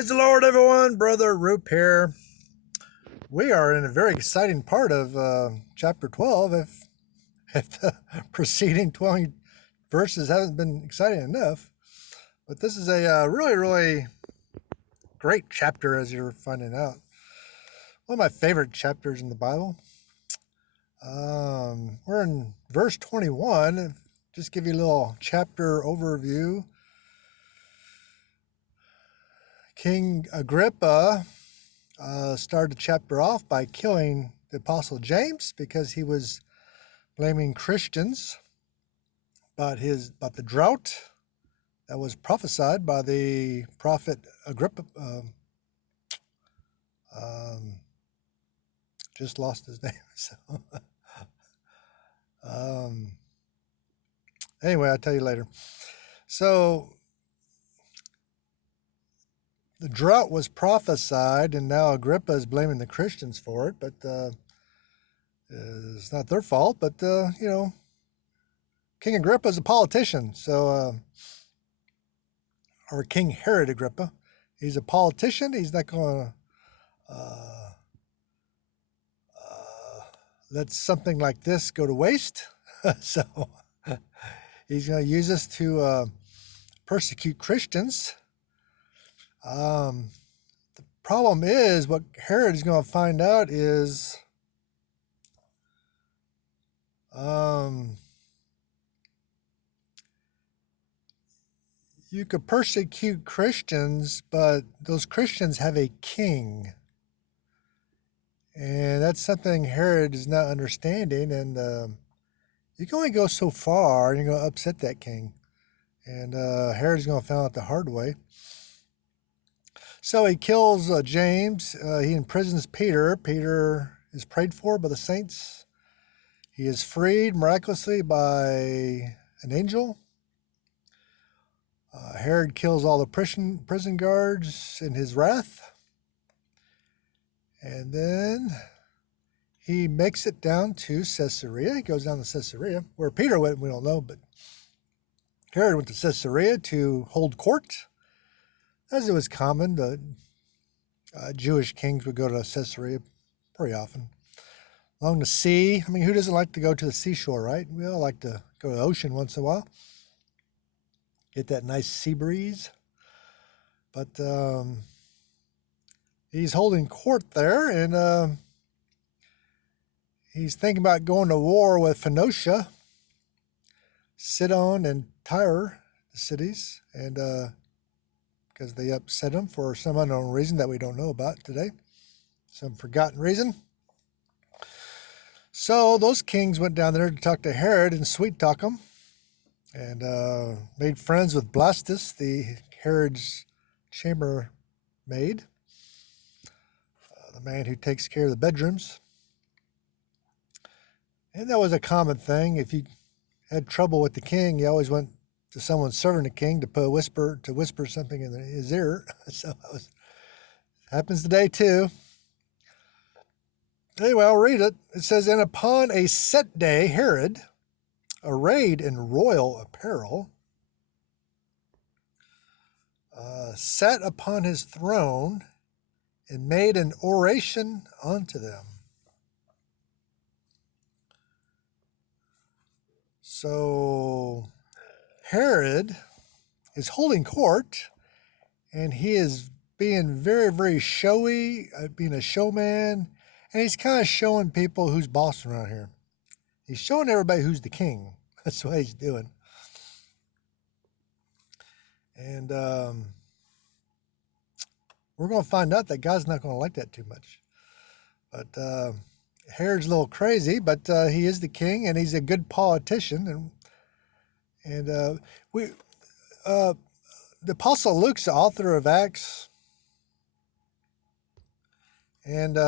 Praise the Lord, everyone. Brother Roop here. We are in a very exciting part of chapter 12. If the preceding 20 verses haven't been exciting enough. But this is a really, really great chapter, as you're finding out. One of my favorite chapters in the Bible. We're in verse 21. Just give you a little chapter overview. King Agrippa started the chapter off by killing the Apostle James because he was blaming Christians about the drought that was prophesied by the prophet Agrippa. Just lost his name. So, anyway, I'll tell you later. So the drought was prophesied, and now Agrippa is blaming the Christians for it, but it's not their fault. But, King Agrippa is a politician, or King Herod Agrippa. He's a politician. He's not going to let something like this go to waste. So he's going to use this to persecute Christians. The problem is what Herod is going to find out is you could persecute Christians, but those Christians have a king. And that's something Herod is not understanding. And you can only go so far, and you're going to upset that king. And Herod's going to find out the hard way. So he kills James. He imprisons Peter. Peter is prayed for by the saints. He is freed miraculously by an angel. Herod kills all the prison guards in his wrath. And then he makes it down to Caesarea. He goes down to Caesarea. Where Peter went, we don't know, but Herod went to Caesarea to hold court. As it was common, the Jewish kings would go to Caesarea pretty often. Along the sea. I mean, who doesn't like to go to the seashore, right? We all like to go to the ocean once in a while. Get that nice sea breeze. But he's holding court there, and he's thinking about going to war with Phoenicia, Sidon, and Tyre, the cities, and because they upset him for some unknown reason that we don't know about today, some forgotten reason. So those kings went down there to talk to Herod and sweet talk him, and made friends with Blastus, the Herod's chambermaid, the man who takes care of the bedrooms. And that was a common thing. If you had trouble with the king, you always went to someone serving the king to whisper something in his ear. So it happens today too. Anyway, I'll read it. It says, "And upon a set day, Herod, arrayed in royal apparel, sat upon his throne and made an oration unto them." So Herod is holding court, and he is being very, very showy, being a showman, and he's kind of showing people who's boss around here. He's showing everybody who's the king. That's what he's doing. And we're going to find out that God's not going to like that too much. But Herod's a little crazy, but he is the king, and he's a good politician. And the Apostle Luke's the author of Acts, and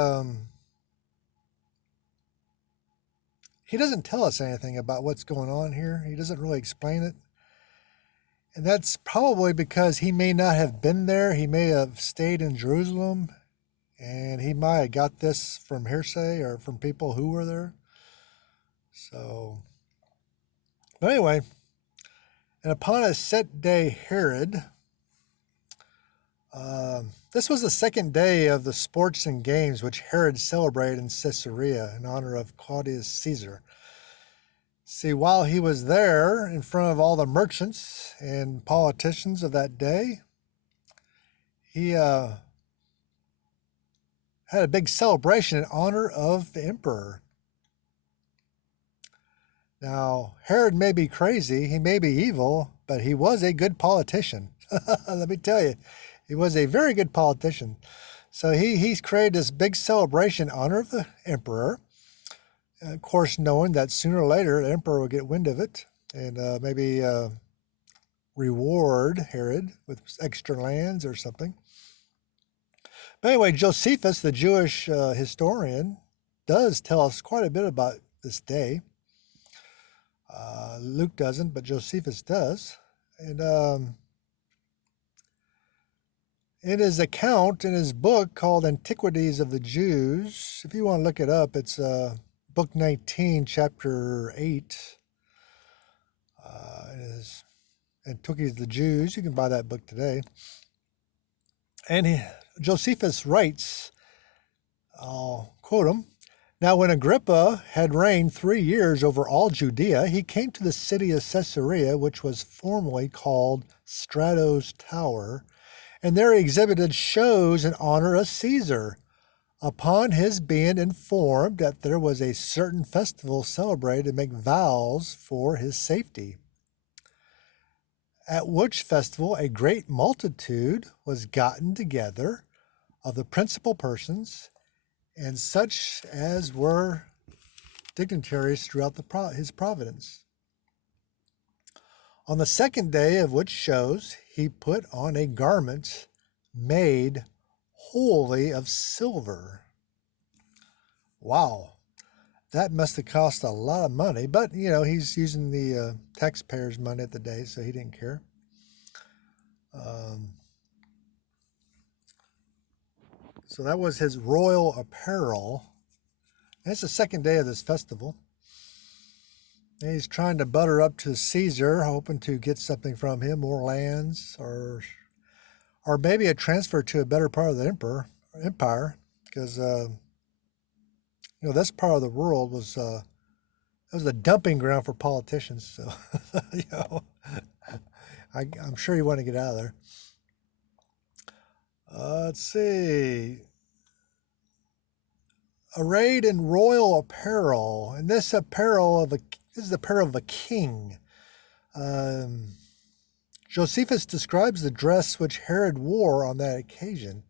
he doesn't tell us anything about what's going on here. He doesn't really explain it. And that's probably because he may not have been there. He may have stayed in Jerusalem, and he might have got this from hearsay or from people who were there. So, but anyway, and upon a set day, Herod This was the second day of the sports and games which Herod celebrated in Caesarea in honor of Claudius Caesar. See, while he was there in front of all the merchants and politicians of that day, he had a big celebration in honor of the emperor. Now, Herod may be crazy, he may be evil, but he was a good politician. Let me tell you, he was a very good politician. So he's created this big celebration in honor of the emperor. Of course, knowing that sooner or later the emperor will get wind of it and maybe reward Herod with extra lands or something. But anyway, Josephus, the Jewish historian, does tell us quite a bit about this day. Luke doesn't, but Josephus does. And in his account, in his book called Antiquities of the Jews, if you want to look it up, it's book 19, chapter 8. It is Antiquities of the Jews. You can buy that book today. And Josephus writes, I'll quote him, "Now when Agrippa had reigned 3 years over all Judea, he came to the city of Caesarea, which was formerly called Strato's Tower, and there he exhibited shows in honor of Caesar, upon his being informed that there was a certain festival celebrated to make vows for his safety. At which festival a great multitude was gotten together of the principal persons and such as were dignitaries throughout his province. On the second day of which shows, he put on a garment made wholly of silver." Wow, that must have cost a lot of money, but he's using the taxpayers' money at the day, so he didn't care. So that was his royal apparel. And it's the second day of this festival. And he's trying to butter up to Caesar, hoping to get something from him, more lands, or maybe a transfer to a better part of the empire, because this part of the world was it was a dumping ground for politicians. So I'm sure he wanted to get out of there. Let's see. Arrayed in royal apparel, and this is the apparel of a king. Josephus describes the dress which Herod wore on that occasion.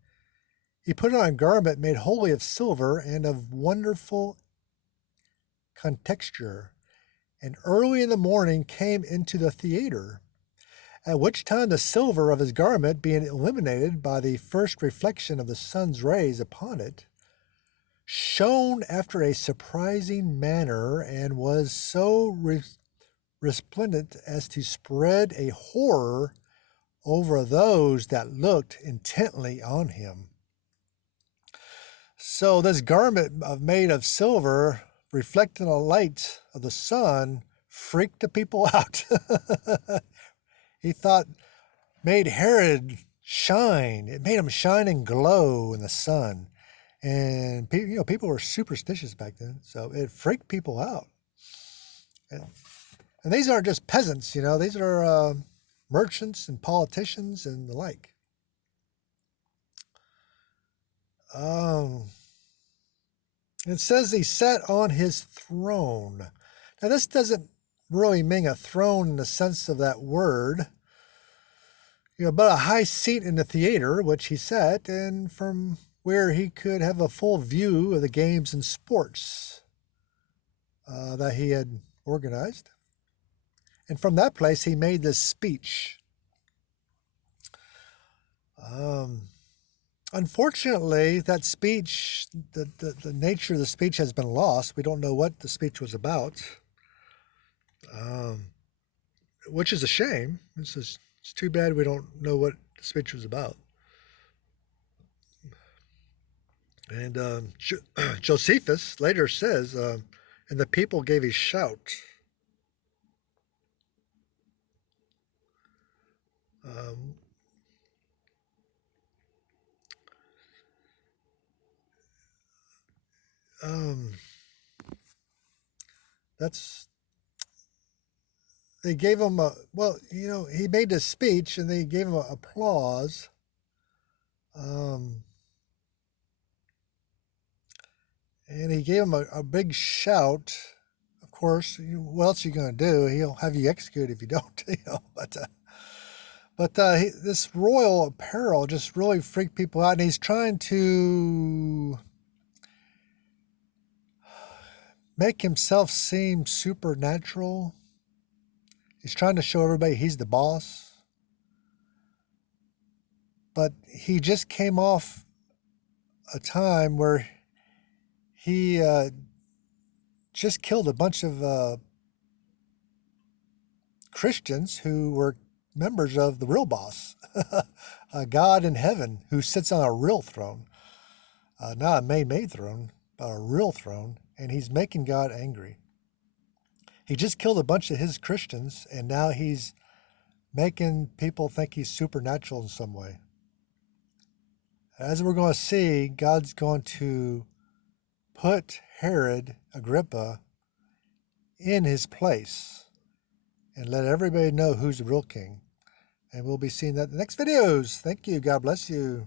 He put on a garment made wholly of silver and of wonderful contexture, and early in the morning came into the theater, at which time the silver of his garment, being illuminated by the first reflection of the sun's rays upon it, shone after a surprising manner, and was so resplendent as to spread a horror over those that looked intently on him. So this garment made of silver, reflecting the light of the sun, freaked the people out. He thought made Herod shine. It made him shine and glow in the sun. And people were superstitious back then, so it freaked people out. And these aren't just peasants, these are merchants and politicians and the like. It says he sat on his throne. Now, this doesn't really mean a throne in the sense of that word, but a high seat in the theater, which he sat, and from where he could have a full view of the games and sports that he had organized. And from that place, he made this speech. Unfortunately, that speech, the nature of the speech has been lost. We don't know what the speech was about, which is a shame. It's too bad we don't know what the speech was about. And Josephus later says, and the people gave a shout. um, that's they gave him a well, he made a speech and they gave him applause. Um, and he gave him a big shout. Of course, what else are you going to do? He'll have you executed if you don't. But this royal apparel just really freaked people out, and he's trying to make himself seem supernatural. He's trying to show everybody he's the boss. But he just came off a time where he just killed a bunch of Christians who were members of the real boss, a God in heaven who sits on a real throne, not a man-made throne, but a real throne, and he's making God angry. He just killed a bunch of his Christians, and now he's making people think he's supernatural in some way. As we're going to see, God's going to put Herod Agrippa in his place and let everybody know who's the real king. And we'll be seeing that in the next videos. Thank you. God bless you.